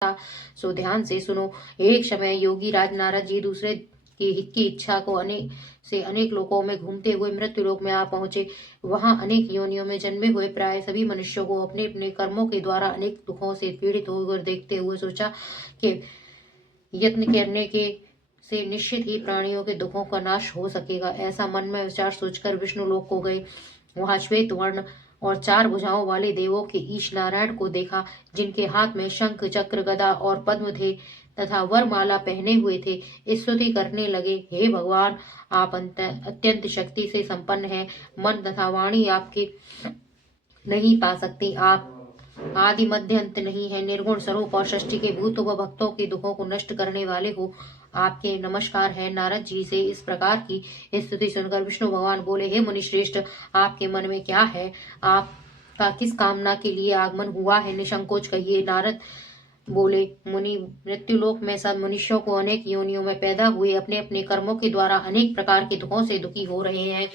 सो ध्यान से सुनो। एक समय योगी राज नारद जी दूसरे की हित की इच्छा को अनेक लोकों में घूमते हुए मृत्यु लोक में आ पहुंचे। वहां अनेक योनियों में जन्मे हुए प्राय सभी मनुष्यों को अपने अपने कर्मों के द्वारा अनेक दुखों से पीड़ित होकर देखते हुए सोचा कि यत्न करने के से निश्चित ही प्राणियों के दुखों का नाश हो सकेगा। ऐसा मन में विचार सोचकर विष्णु लोक को गए। वहां श्वेत वर्ण और 4 भुजाओं वाले देवों के ईश नारायण को देखा, जिनके हाथ में शंख चक्र गदा और पद्म थे तथा वरमाला पहने हुए थे। स्तुति करने लगे, हे भगवान, आप अत्यंत शक्ति से संपन्न हैं। मन तथा वाणी आपके नहीं पा सकती। आप आदि मध्य अंत नहीं है, निर्गुण स्वरूप और षष्टि के भूत व भक्तों के दुखों को नष्ट करने वाले हो। आपके नमस्कार है। नारद जी से इस प्रकार की स्तुति सुनकर विष्णु भगवान बोले, हे मुनि श्रेष्ठ, आपके मन में क्या है? आपका किस कामना के लिए आगमन हुआ है? निसंकोच कहिए। नारद बोले, मुनि, मृत्युलोक में सब मनुष्यों को अनेक योनियों में पैदा हुए अपने अपने कर्मों के द्वारा अनेक प्रकार के दुखों से दुखी हो रहे हैं।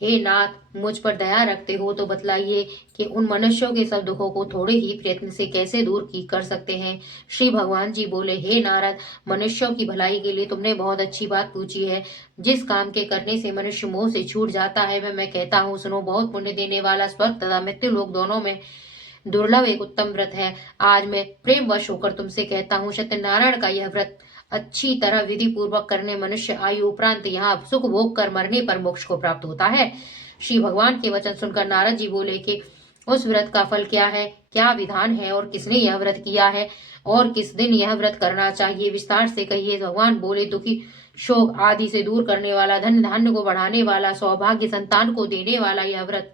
हे नाथ, मुझ पर दया रखते हो तो बतलाइए कि उन मनुष्यों के सब दुखों को थोड़े ही प्रयत्न से कैसे दूर की कर सकते हैं। श्री भगवान जी बोले, हे नारद, मनुष्यों की भलाई के लिए तुमने बहुत अच्छी बात पूछी है। जिस काम के करने से मनुष्य मोह से छूट जाता है वह मैं कहता हूँ, सुनो। बहुत पुण्य देने वाला स्वर्ग तथा मृत्यु लोक दोनों में दुर्लभ एक उत्तम व्रत है। आज मैं प्रेम वश होकर तुमसे कहता हूँ, सत्यनारायण का यह व्रत अच्छी तरह विधि पूर्वक करने मनुष्य आयु उपरांत यहाँ सुख भोग कर मरने पर मोक्ष को प्राप्त होता है। श्री भगवान के वचन सुनकर नारद जी बोले कि उस व्रत का फल क्या है, क्या विधान है और किसने यह व्रत किया है और किस दिन यह व्रत करना चाहिए, विस्तार से कहिए। भगवान बोले, दुखी शोक आदि से दूर करने वाला, धन धान्य को बढ़ाने वाला, सौभाग्य संतान को देने वाला यह व्रत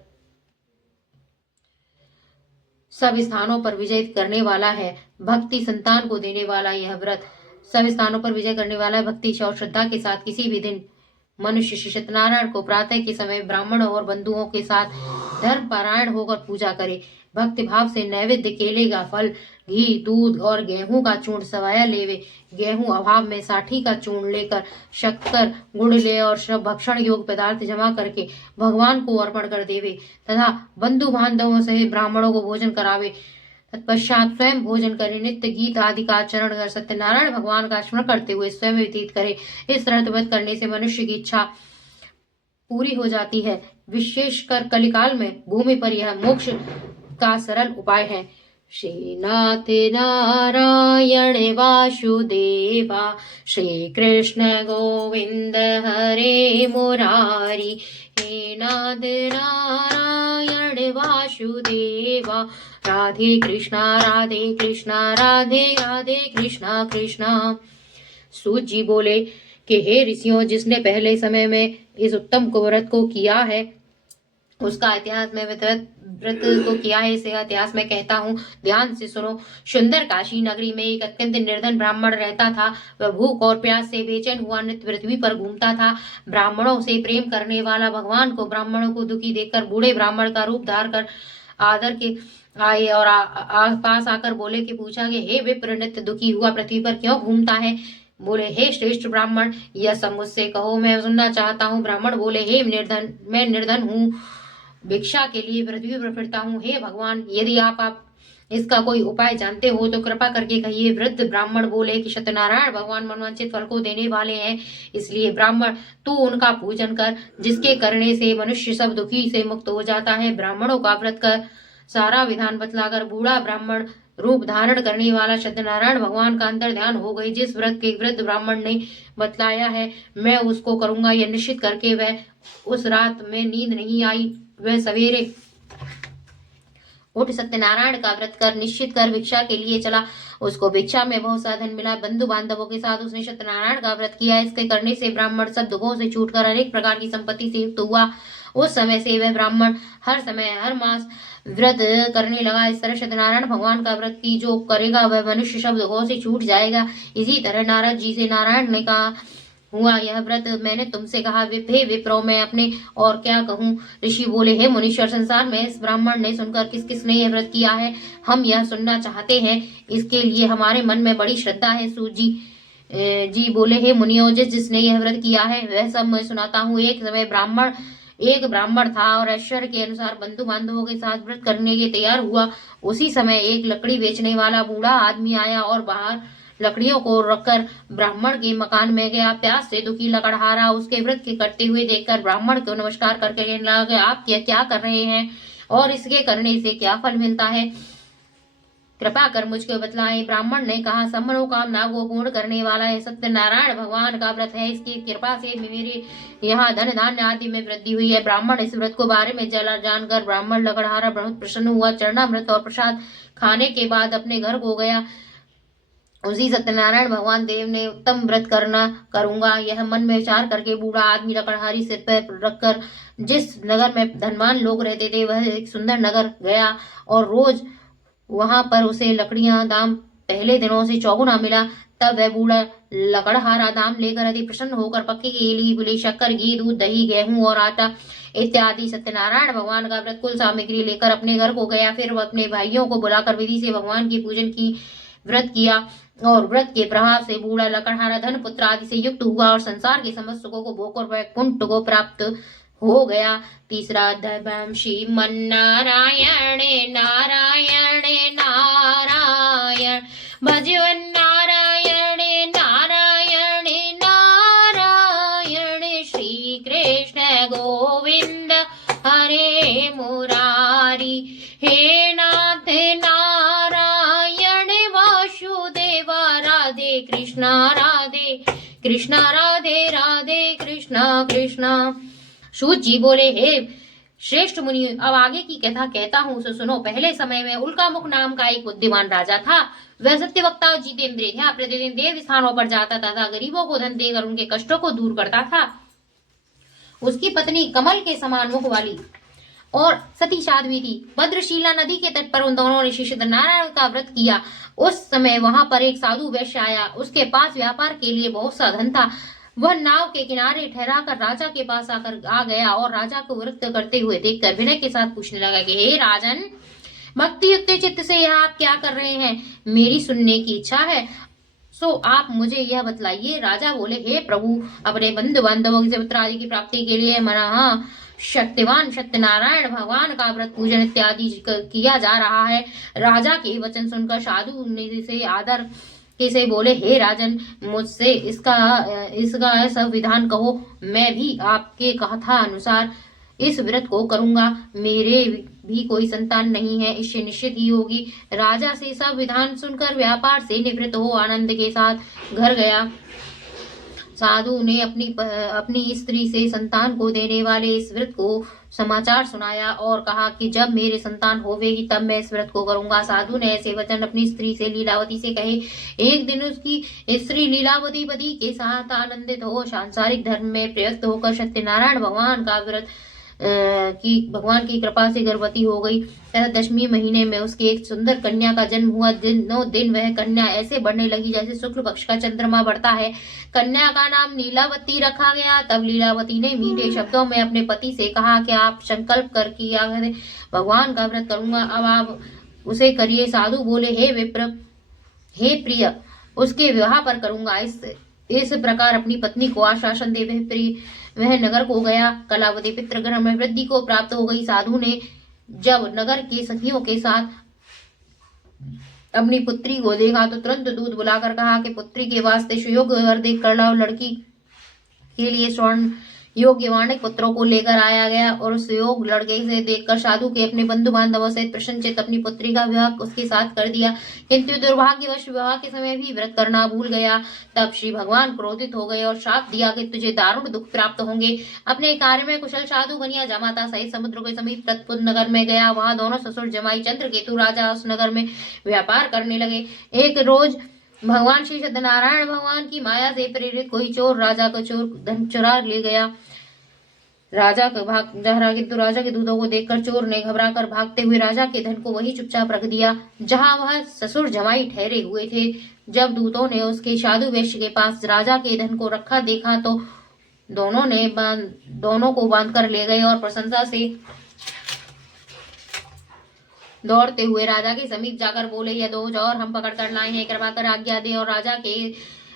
सब स्थानों पर विजय करने वाला है। भक्ति संतान को देने वाला यह व्रत सब स्थानों पर विजय करने वाला है। भक्ति और श्रद्धा के साथ किसी भी दिन मनुष्य श्री सत्यनारायण को प्रातः के समय ब्राह्मण और बंधुओं के साथ धर्म पारायण होकर पूजा करे। भक्ति भाव से नैवेद्य, केले का फल, घी, दूध और गेहूं का चूर्ण सवाया लेवे। गेहूं अभाव में साठी का चूर्ण लेकर शक्कर गुड़ ले और सब भक्षण योग पदार्थ जमा करके भगवान को अर्पण कर देवे तथा बंधु बांधवों सहित ब्राह्मणों को भोजन करावे। तत्पश्चात स्वयं भोजन करे, नित्य गीत आदि का आचरण कर सत्यनारायण भगवान का स्मरण करते हुए स्वयं व्यतीत करे। इस तरह व्रत करने से मनुष्य की इच्छा पूरी हो जाती है। विशेषकर कलिकाल में भूमि पर यह मोक्ष का सरल उपाय है। श्रीनाथ नारायण वासुदेवा, श्री कृष्ण गोविंद हरे मुरारी। हे नाथ नारायण वासुदेवा, राधे कृष्णा राधे कृष्णा राधे राधे कृष्णा कृष्णा। सूत जी बोले कि हे ऋषियों, जिसने पहले समय में इस उत्तम व्रत को किया है उसका इतिहास में व्रत को किया है, इसे इतिहास में कहता हूँ, ध्यान से सुनो। सुंदर काशी नगरी में एक अत्यंत निर्धन ब्राह्मण रहता था। वह भूख और प्यास से बेचैन हुआ नित्य पृथ्वी पर घूमता था। ब्राह्मणों से प्रेम करने वाला भगवान को ब्राह्मणों को दुखी देखकर बूढ़े ब्राह्मण का रूप धार कर आदर के आए और पास आकर बोले कि पूछा कि हे विप्र, नित्य दुखी हुआ पृथ्वी पर क्यों घूमता है? बोले, हे श्रेष्ठ ब्राह्मण, यह सब मुझसे कहो, मैं सुनना चाहता हूँ। ब्राह्मण बोले, हे निर्धन, मैं निर्धन हूँ, भिक्षा के लिए पृथ्वी पर फिरता हूँ। हे भगवान, यदि आप इसका कोई उपाय जानते हो तो कृपा करके कहिए। वृद्ध ब्राह्मण बोले कि सत्यनारायण भगवान मनवांछित फल को देने वाले हैं, इसलिए ब्राह्मण तू उनका पूजन कर, जिसके करने से मनुष्य सब दुखी से मुक्त हो जाता है। ब्राह्मणों का व्रत कर सारा विधान बतलाकर बूढ़ा ब्राह्मण रूप धारण करने वाला सत्यनारायण भगवान का अंतर ध्यान हो गई। जिस व्रत के वृद्ध ब्राह्मण ने बतलाया है मैं उसको करूंगा, यह निश्चित करके वह उस रात में नींद नहीं आई। वह सवेरे उठ सत्यनारायण का व्रत कर निश्चित कर भिक्षा के लिए चला। उसको भिक्षा में बहुत सा धन मिला। बंधु बांधवों के साथ उसने सत्यनारायण का व्रत किया। इसके करने से ब्राह्मण सब दुखों से छूटकर अनेक प्रकार की संपत्ति से युक्त हुआ। उस समय से वह ब्राह्मण हर समय हर मास व्रत करने लगा। इस तरह सत्यनारायण भगवान का व्रत की जो करेगा वह मनुष्य सब दुखों से छूट जाएगा। इसी तरह नारद जी से नारायण ने कहा, हुआ यह व्रत मैंने तुमसे कहा। हे विप्रो, मैं अपने और क्या कहूँ? ऋषि बोले, हे मुनीश्वर, संसार में इस ब्राह्मण ने सुनकर किस किसने यह व्रत किया है, हम यह सुनना चाहते हैं। इसके लिए हमारे मन में बड़ी श्रद्धा है। सूत जी बोले, हे मुनियों, जिसने यह व्रत किया है वह सब मैं सुनाता हूँ। एक समय ब्राह्मण एक ब्राह्मण था और ऐश्वर्य के अनुसार बंधु बांधवों के साथ व्रत करने के तैयार हुआ। उसी समय एक लकड़ी बेचने वाला बूढ़ा आदमी आया और बाहर लकड़ियों को रखकर ब्राह्मण के मकान में गया। प्यास से दुखी लकड़हारा उसके व्रत के करते हुए देखकर ब्राह्मण को नमस्कार करके कहने लगा, आप क्या कर रहे हैं और इसके करने से क्या फल मिलता है, कृपा कर मुझको बतलाएं। ब्राह्मण ने कहा, सब मनोकामना को पूर्ण करने वाला है सत्यनारायण भगवान का व्रत है। इसकी कृपा से मेरे यहाँ धन धान्य आदि में वृद्धि हुई है। ब्राह्मण इस व्रत को बारे में जानकर ब्राह्मण लकड़हारा बहुत प्रसन्न हुआ। चरणामृत और प्रसाद खाने के बाद अपने घर को गया। उसी सत्यनारायण भगवान देव ने उत्तम व्रत करूंगा यह मन में विचार करके बूढ़ा आदमी लकड़हारी सिर पर रखकर जिस नगर में धनवान लोग रहते थे वह एक सुंदर नगर गया और रोज वहां पर उसे लकड़ियां दाम पहले दिनों से चौगुना मिला। तब वह बूढ़ा लकड़हारा दाम लेकर अति प्रसन्न होकर पक्के के लिए बोले, शक्कर, घी, दूध, दही, गेहूं और आटा इत्यादि सत्यनारायण भगवान का व्रत कुल सामग्री लेकर अपने घर को गया। फिर वह अपने भाइयों को बुलाकर विधि से भगवान की पूजन की व्रत किया और व्रत के प्रभाव से बूढ़ा लकड़हारा धन पुत्र आदि से युक्त हुआ और संसार के समस्त सुखों को भोग और वैकुंठ को प्राप्त हो गया। तीसरा अध्याय। श्रीमन नारायण नारायण नारायण भजवन नारायण नारायण नारायण श्री कृष्ण गोविंद हरे मुरारी हे नाथ नारायण वासुदेवा राधे कृष्णा राधे राधे कृष्णा कृष्णा। सूत जी बोले, हे श्रेष्ठ मुनि, अब आगे की कथा कहता हूँ उसे सुनो। पहले समय में उल्कामुख नाम का एक बुद्धिमान राजा था। वह सत्यवक्ता और जितेंद्रिय था। प्रतिदिन देव स्थानों पर जाता तथा गरीबों को धन देकर उनके कष्टों को दूर करता था। उसकी पत्नी कमल के समान मुख वाली और सती साध्वी थी। भद्रशीला नदी के तट पर उन दोनों ने श्री सत्यनारायण का व्रत किया। उस समय वहां पर एक साधु वैश्य आया। उसके पास व्यापार के लिए बहुत सा धन था। वह नाव के किनारे ठहराकर राजा के पास आ गया और राजा को व्रत करते हुए देखकर विनय के साथ पूछने लगा कि हे राजन, भक्ति युक्त चित्त से यहाँ आप क्या कर रहे हैं, मेरी सुनने की इच्छा है, सो आप मुझे यह बतलाइए। राजा बोले, हे प्रभु, अपने बंधु बांधवों के पुत्र आदि की प्राप्ति के लिए मना शक्तिवान सत्यनारायण भगवान का व्रत पूजन इत्यादि किया जा रहा है। राजा के वचन सुनकर साधु से आदर से बोले, हे राजन, मुझसे इसका सब विधान कहो, मैं भी आपके कथा अनुसार इस व्रत को करूंगा। मेरे भी कोई संतान नहीं है, इससे निश्चित ही होगी। राजा से सब विधान सुनकर व्यापार से निवृत्त हो आनंद के साथ घर गया। साधु ने अपनी स्त्री से संतान को देने वाले इस व्रत को समाचार सुनाया और कहा कि जब मेरे संतान होवेगी तब मैं इस व्रत को करूंगा। साधु ने ऐसे वचन अपनी स्त्री से लीलावती से कहे। एक दिन उसकी स्त्री लीलावती पति के साथ आनंदित हो सांसारिक धर्म में प्रयुक्त होकर सत्यनारायण भगवान की कृपा से गर्भवती हो गई तथा 10वें महीने में उसके एक सुंदर कन्या का जन्म हुआ। दिनों दिन वह कन्या ऐसे बढ़ने लगी जैसे शुक्ल पक्ष का चंद्रमा बढ़ता है। कन्या का नाम लीलावती रखा गया। तब लीलावती ने मीठे शब्दों में अपने पति से कहा कि आप संकल्प कर किया भगवान का व्रत करूंगा, अब आप उसे करिए। साधु बोले, हे विप्र, हे प्रिय, उसके विवाह पर करूंगा। इस प्रकार अपनी पत्नी को आश्वासन दे वह नगर को गया। कलावती पितृगृह में वृद्धि को प्राप्त हो गई। साधु ने जब नगर के सखियों के साथ अपनी पुत्री को देखा तो तुरंत दूध बुलाकर कहा कि पुत्री के वास्ते सुयोग्य वर देख कर लाओ। लड़की के लिए स्वर्ण योग्य वाणिक पुत्रों को लेकर आया गया और उस योग लड़के से देखकर साधु के अपने बंधु बांधवों से प्रसन्नचित अपनी पुत्री का विवाह उसके साथ कर दिया। किंतु दुर्भाग्यवश विवाह के समय भी व्रत करना भूल गया। तब श्री भगवान क्रोधित हो गए और शाप दिया कि तुझे दारुण दुख प्राप्त होंगे। अपने कार्य में कुशल साधु बनिया जामाता सहित समुद्र के समीप तत्पुर नगर में गया। वहां दोनों ससुर जमाई चंद्रकेतु राजा उस नगर में व्यापार करने लगे। एक रोज भगवान श्री सत्यनारायण भगवान की माया से प्रेरित कोई चोर राजा का धन चुरा ले गया। राजा के दूतों को देखकर चोर ने घबराकर भागते हुए राजा के धन को वही चुपचाप रख दिया जहां वह ससुर जमाई ठहरे हुए थे। जब दूतों ने उसके साधु वैश्य के पास राजा के धन को रखा देखा तो दोनों को बांधकर ले गए और प्रशंसा से दौड़ते हुए राजा के समीप जाकर बोले, यह दो और हम पकड़ कर लाए हैं, कृपा कर आज्ञा दे। और राजा के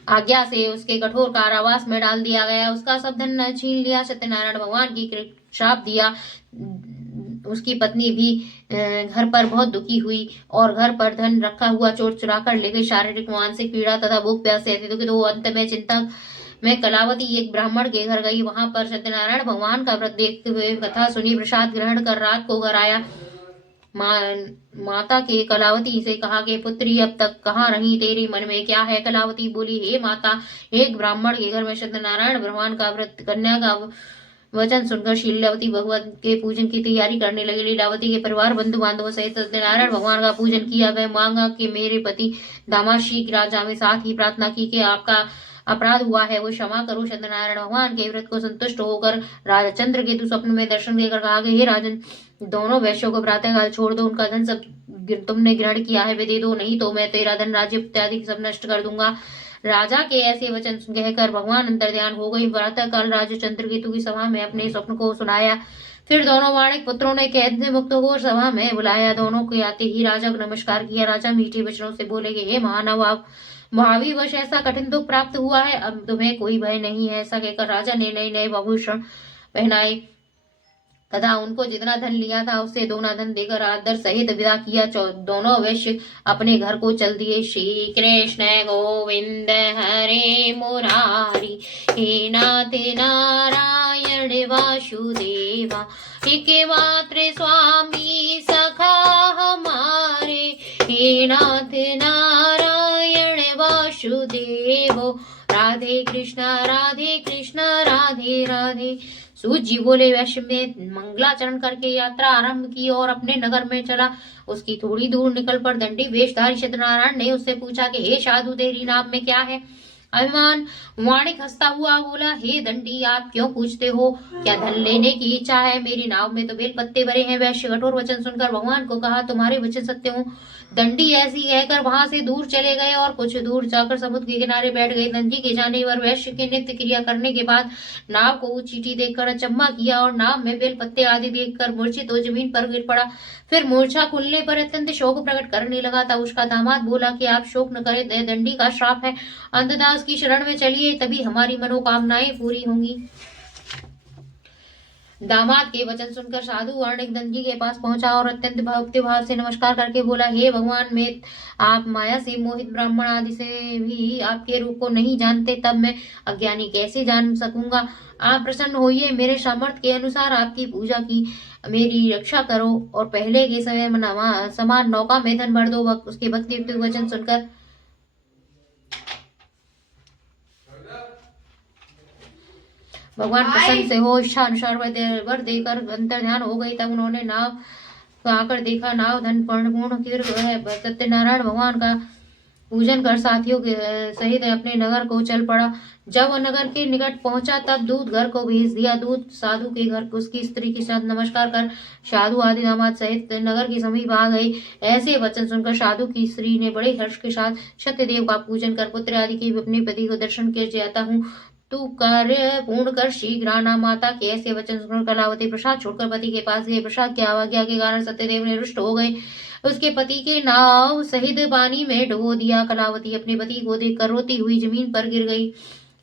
आज्ञा से उसके कठोर कारावास में डाल दिया गया। उसका सब धन छीन लिया। सत्यनारायण भगवान की श्राप दिया। उसकी पत्नी भी घर पर बहुत दुखी हुई और घर पर धन रखा हुआ चोर चुरा कर ले गई। शारीरिक मानसिक पीड़ा तथा भूख प्यास से दुखी तो अंत में चिंता में कलावती एक ब्राह्मण के घर गई। वहां पर सत्यनारायण भगवान का व्रत देखते हुए कथा सुनी, प्रसाद ग्रहण कर रात को घर आया। माता के कलावती से कहा कि पुत्री अब तक कहाँ रही, तेरे मन में क्या है? कलावती बोली, हे माता, एक ब्राह्मण के घर में सत्यनारायण भगवान का व्रत कन्या का वचन सुनकर शीलावती भगवान के पूजन की तैयारी करने लगी। लीलावती के परिवार बंधु बांधवों सहित सत्यनारायण भगवान का पूजन किया। वह मांगा कि मेरे पति दामाद शीघ्र राजा में, साथ ही प्रार्थना की कि आपका अपराध हुआ है वो क्षमा करो। सत्यनारायण भगवान के व्रत को संतुष्ट होकर राजा चंद्रकेतु स्वप्न में दर्शन देकर कहा कि हे राजन, दोनों वैश्यों को प्रातःकाल छोड़ दो, उनका धन सब तुमने ग्रहण किया है वे दे दो, नहीं तो मैं तेरा धन राज्य इत्यादि सब नष्ट कर दूंगा। राजा के ऐसे वचन कहकर भगवान अंतर्ध्यान हो गई। प्रातःकाल राजा चंद्रकेतु की सभा में अपने स्वप्न को सुनाया। फिर दोनों वाणिक पुत्रों ने कैद से मुक्त को सभा में बुलाया। दोनों के आते ही राजा को नमस्कार किया। राजा मीठे वचनों से बोले कि हे महानव, आप भावी वश ऐसा कठिन दुख प्राप्त हुआ है, अब तुम्हें कोई भय नहीं है। ऐसा कहकर राजा ने नए नए आभूषण पहनाए तथा उनको जितना धन लिया था उससे दोगुना धन देकर आदर सहित विदा किया। दोनों वैश्य अपने घर को चल दिए। श्री कृष्ण गोविंद हरे मुरारी, हे नाथ नारायण वासुदेवा, एक मात्र स्वामी सखा हमारे, हे नाथ नारायण वासुदेव। राधे कृष्ण राधे राधे। सूत जी बोले, वैश्य में मंगलाचरण करके यात्रा आरंभ की और अपने नगर में चला। उसकी थोड़ी दूर निकल पर दंडी वेशधारी सत्यनारायण ने उससे पूछा कि हे साधु, तेरी नाम में क्या है? अभिमान वाणिक हंसता हुआ बोला, हे दंडी, आप क्यों पूछते हो? क्या धन लेने की इच्छा है? मेरी नाव में तो बेल पत्ते भरे हैं। वैश्य कठोर वचन सुनकर भगवान को कहा, तुम्हारे वचन सत्य हो। दंडी ऐसी कहकर वहां से दूर चले गए और कुछ दूर जाकर समुद्र के किनारे बैठ गए। दंडी के जाने पर वैश्य के नित्य क्रिया करने के बाद नाव को चीटी देखकर अचंबा किया और नाव में बेल पत्ते आदि देखकर मूर्छित हो जमीन पर गिर पड़ा। फिर मूर्छा खुलने पर अत्यंत शोक प्रकट करने लगा। तब उसका दामाद बोला कि आप शोक न करें, दंडी का श्राप है, अंततः उसकी शरण में चलिए, तभी हमारी मनोकामनाएं पूरी होंगी। दामाद के वचन सुनकर साधु वाणिक दंडी के पास पहुंचा और अत्यंत भक्ति भाव से नमस्कार करके बोला, हे भगवान, मैं आप माया से मोहित ब्राह्मण आदि से भी आपके रूप को नहीं जानते, तब मैं अज्ञानी कैसे जान सकूंगा? आप प्रसन्न होइए, मेरे सामर्थ्य के अनुसार आपकी पूजा की मेरी रक्षा करो और पहले के समय समान नौका में धन भर दो। उसके भक्ति वचन सुनकर भगवान प्रसन्न से हो इच्छा अनुसार वर देकर अंतर्ध्यान हो गई। तब उन्होंने नाव आकर देखा, नाव धन पूर्ण सत्यनारायण भगवान का पूजन कर साथियों के सहित अपने नगर को चल पड़ा। जब वह नगर के निकट पहुंचा तब दूत घर को भेज दिया। दूत साधु के घर उसकी स्त्री के साथ नमस्कार कर साधु आदि दामाद सहित नगर के समीप आ गई। ऐसे वचन सुनकर साधु की स्त्री ने बड़े हर्ष के साथ सत्यदेव का पूजन कर पुत्र आदि के अपने पति को दर्शन के जाता हूँ, तू कार्य पूर्ण कर शीघ्र आना। माता के ऐसे वचन सुनकर कलावती प्रसाद छोड़कर पति के पास गए। प्रसाद की आज्ञा के कारण सत्यदेव ने रुष्ट हो गए, उसके पति के नाव सहित पानी में डुबो दिया। कलावती अपने पति को देखकर रोती हुई जमीन पर गिर गई।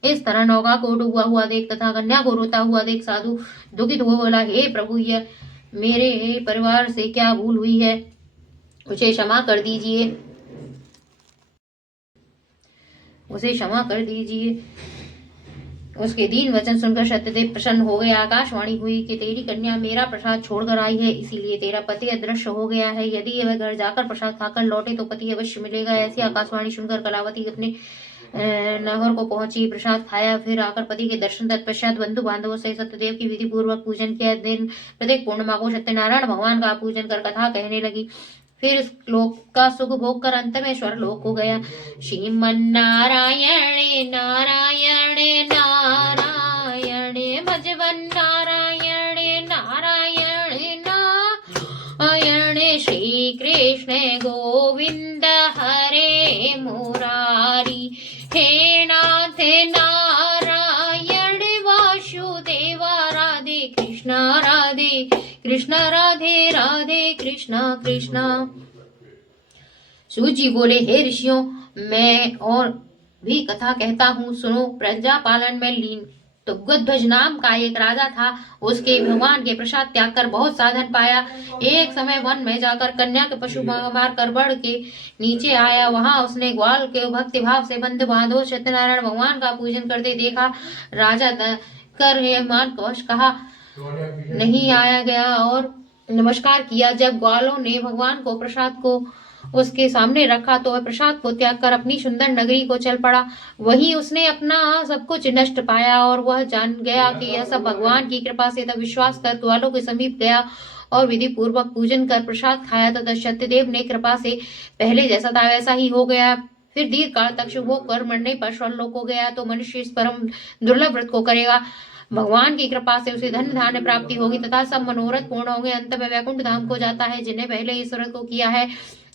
इस तरह नौका को डूबा हुआ देख तथा कन्या को रोता हुआ देख साधु दुखित हो बोला, हे प्रभु, यह मेरे परिवार से क्या भूल हुई है, उसे क्षमा कर दीजिए, उसे क्षमा कर दीजिए। उसके दीन वचन सुनकर सत्यदेव प्रसन्न हो गए। आकाशवाणी हुई कि तेरी कन्या मेरा प्रसाद छोड़कर आई है, इसीलिए तेरा पति अदृश्य हो गया है। यदि वह घर जाकर प्रसाद खाकर लौटे तो पति अवश्य मिलेगा। ऐसी आकाशवाणी सुनकर कलावती अपने नगर को पहुंची, प्रसाद खाया, फिर आकर पति के दर्शन तत्पश्चात बंधु बांधवों से सत्यदेव की विधि पूर्वक पूजन किया। दिन प्रत्येक पूर्णिमा को सत्यनारायण भगवान का पूजन कर कथा कहने लगी। फिर श्लोक का सुख भोग कर अंत में स्वर्लोक को गया। श्रीमन्नारायण नारायण नारायण भजवन नारायण नारायण नारायण, श्री कृष्ण गोविंद हरे मुरारी, हे नाथ नारायण वासुदेवा, राधे कृष्ण राधे राधे कृष्ण कृष्ण। सूत जी बोले, हे ऋषियों, मैं और भी कथा कहता हूँ, सुनो। प्रजा पालन में लीन तो गदध्वज नाम का एक राजा था। उसके भगवान के प्रसाद त्याग कर बहुत साधन पाया। एक समय वन में जाकर कन्या के पशु मार कर बढ़ के नीचे आया। वहां उसने ग्वाल के भक्ति भाव से बंद बांधो सत्यनारायण भगवान का पूजन करते देखा। राजा कर मान कवच कहा नहीं आया गया और नमस्कार किया। जब ग्वालों ने भगवान को प्रसाद को उसके सामने रखा तो वह प्रसाद को त्याग कर अपनी सुंदर नगरी को चल पड़ा। वहीं उसने अपना सब कुछ नष्ट पाया और वह जान गया कि यह सब भगवान की कृपा से। तब विश्वास कर ग्वालों के समीप गया और विधि पूर्वक पूजन कर प्रसाद खाया तथा सत्यदेव ने कृपा से पहले जैसा था वैसा ही हो गया। फिर दीर्घ काल तक शुभ होकर मरने पर स्वर्गलोक हो गया। तो मनुष्य इस परम दुर्लभ व्रत को करेगा, भगवान की कृपा से उसे धन धान्य प्राप्ति होगी तथा सब मनोरथ पूर्ण होंगे। अंत में वैकुंठ धाम को जाता है। जिन्हें पहले इस व्रत को किया है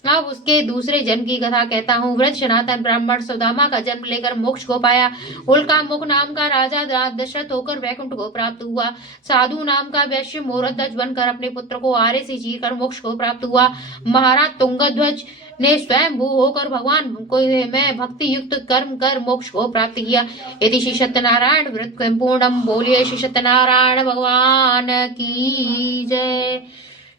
अब उसके दूसरे जन्म की कथा कहता हूँ। व्रत सनातन ब्राह्मण सुदामा का जन्म लेकर मोक्ष को पाया। उल्का मुख नाम का राजा दशरथ होकर वैकुंठ को प्राप्त हुआ। साधु नाम का वैश्य मोरध्वज बनकर अपने पुत्र को आरे से चीर कर मोक्ष को प्राप्त हुआ। महाराज तुंगध्वज ने स्वयं भू होकर भगवान को में भक्ति युक्त कर्म कर मोक्ष को प्राप्त किया। यदि श्री सत्यनारायण व्रत पूर्णम। बोलिए श्री सत्यनारायण भगवान की जय।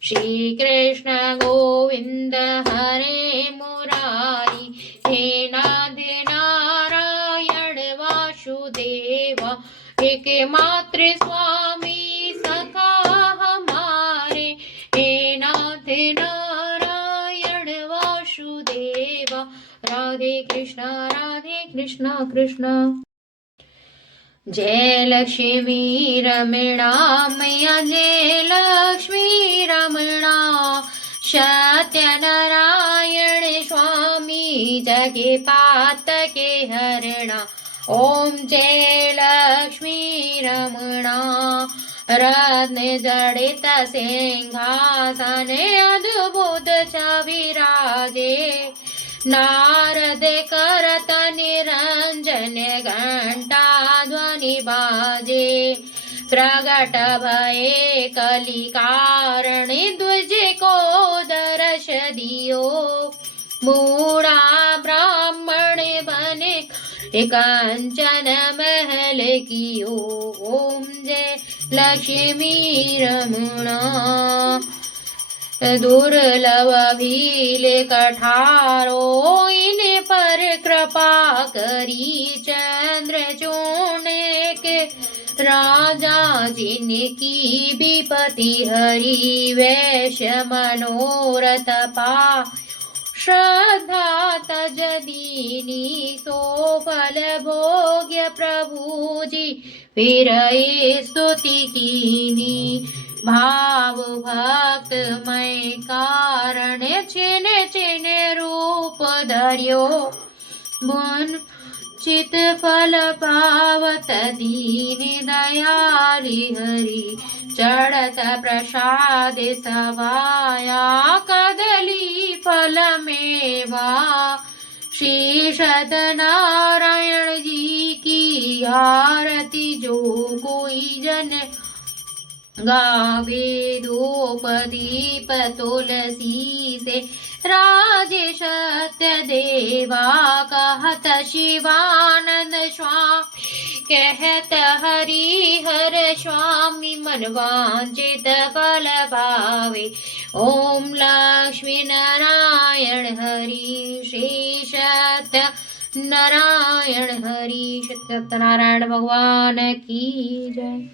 श्री कृष्ण गोविंद हरे मुरारी। हे नाथ नारायण वासुदेव। एक मात्र स्वामी सखा हमारे। हे नाथ नारायण वासुदेव। राधे कृष्ण कृष्ण। जय लक्ष्मी रमणा मैया जय लक्ष्मी रमणा। सत्यनारायण स्वामी जगे पात के हरणा। ओम जय लक्ष्मी रमणा। रत्न जड़ित सिंहासन अद्भुत छविराजे। नारद करत निरंजन घंटा ध्वनि बाजे। प्रगट भये कली कारण द्विज को दर्श दियो। मूढ़ा ब्राह्मण बने कंचन महल कियो। ओम जय लक्ष्मी रमणा। दुर्लभ भील कठारो इन पर कृपा करी। चंद्र चूर्ण के राजा जिनकी विपति हरि। वैश्य मनोरथ पा श्रद्धा तज दीनी। सो फल भोग्य प्रभु जी फिर स्तुति कीनी। भाव भक्त मय कारण छिन छिन रूप धर्यो। मुन चित फल पावत दीन दयालि हरि। चढ़त प्रसाद सवाया कदली फल मेवा। श्री सत्यनारायण जी की आरती जो कोई जन गावे। धूप दीप तुलसी से राजे सत्य देवा। कहत शिवानंद स्वामी कहत हरि हर स्वामी। मन वांछित फल पावे। ओम लक्ष्मी नारायण हरि। श्री सत्य नारायण हरि। सत्यनारायण भगवान की जय।